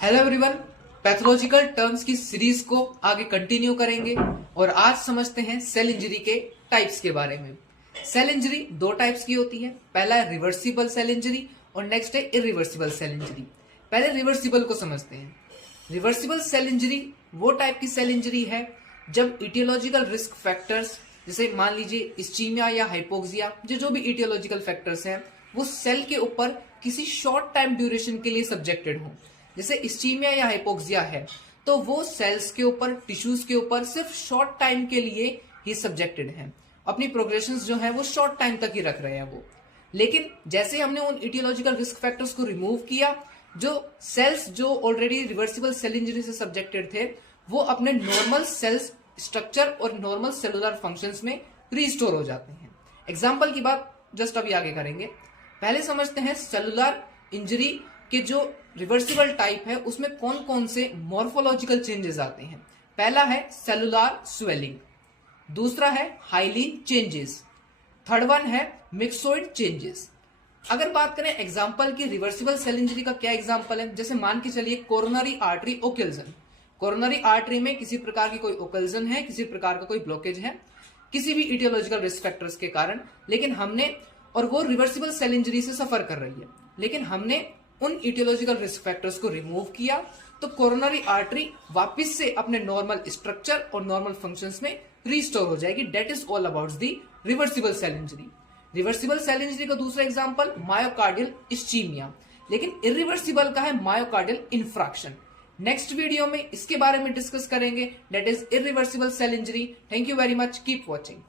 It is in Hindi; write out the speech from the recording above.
Hello everyone. पैथोलॉजिकल टर्म्स की सीरीज को आगे कंटिन्यू करेंगे और आज समझते हैं सेल इंजरी के टाइप्स के बारे में। सेल इंजरी दो टाइप्स की होती है। पहला है रिवर्सिबल सेल इंजरी और नेक्स्ट है इरिवर्सिबल सेल इंजरी। पहले रिवर्सिबल को समझते हैं। रिवर्सिबल सेल इंजरी वो टाइप की सेल इंजरी है जब इटियोलॉजिकल रिस्क फैक्टर्स, जैसे मान लीजिए इस्चीमिया या हाइपोक्सिया, जो भी इटियोलॉजिकल फैक्टर्स हैं, वो सेल के ऊपर किसी शॉर्ट टाइम ड्यूरेशन के लिए सब्जेक्टेड हो। जैसे इस्चीमिया या हाइपोक्सिया है तो वो सेल्स के ऊपर, टिश्यूज के ऊपर सिर्फ शॉर्ट टाइम के लिए ही सब्जेक्टेड है। अपनी प्रोग्रेशंस जो है वो शॉर्ट टाइम तक ही रख रहे हैं वो। लेकिन जैसे हमने उन इटियोलॉजिकल रिस्क फैक्टर्स को रिमूव किया, जो सेल्स जो ऑलरेडी रिवर्सिबल सेल इंजरी से सब्जेक्टेड थे वो अपने नॉर्मल सेल्स स्ट्रक्चर और नॉर्मल सेलुलर फंक्शंस में रिस्टोर हो जाते हैं। एग्जाम्पल की बात जस्ट अभी आगे करेंगे। पहले समझते हैं सेलुलर इंजरी के जो रिवर्सिबल टाइप है उसमें कौन कौन से मॉर्फोलॉजिकल चेंजेस आते हैं। पहला है सेलुलर स्वेलिंग, दूसरा है हाइलीन चेंजेस, थर्ड वन है मिक्सोइड चेंजेस। अगर बात करें एग्जांपल की रिवर्सिबल सेल इंजरी का, क्या एग्जांपल है? जैसे मान के चलिए coronary artery occlusion. Coronary artery में किसी प्रकार की कोई ओक्लूजन है, किसी प्रकार का कोई ब्लॉकेज है किसी भी इटियोलॉजिकल रिस्क फैक्टर्स के कारण, लेकिन हमने, और वो रिवर्सिबल सेल इंजरी से सफर कर रही है, लेकिन हमने उन इटियोलॉजिकल रिस्क फैक्टर्स को रिमूव किया तो कोरोनरी आर्टरी वापस से अपने नॉर्मल स्ट्रक्चर और नॉर्मल फंक्शंस में रिस्टोर हो जाएगी। That is all about the reversible cell injury. Reversible cell injury का दूसरा एग्जांपल मायोकार्डियल इस्चीमिया, लेकिन इरिवर्सिबल का है मायोकार्डियल इंफ्रैक्शन। नेक्स्ट वीडियो में इसके बारे में डिस्कस करेंगे, that is irreversible cell injury. Thank you very much, keep watching.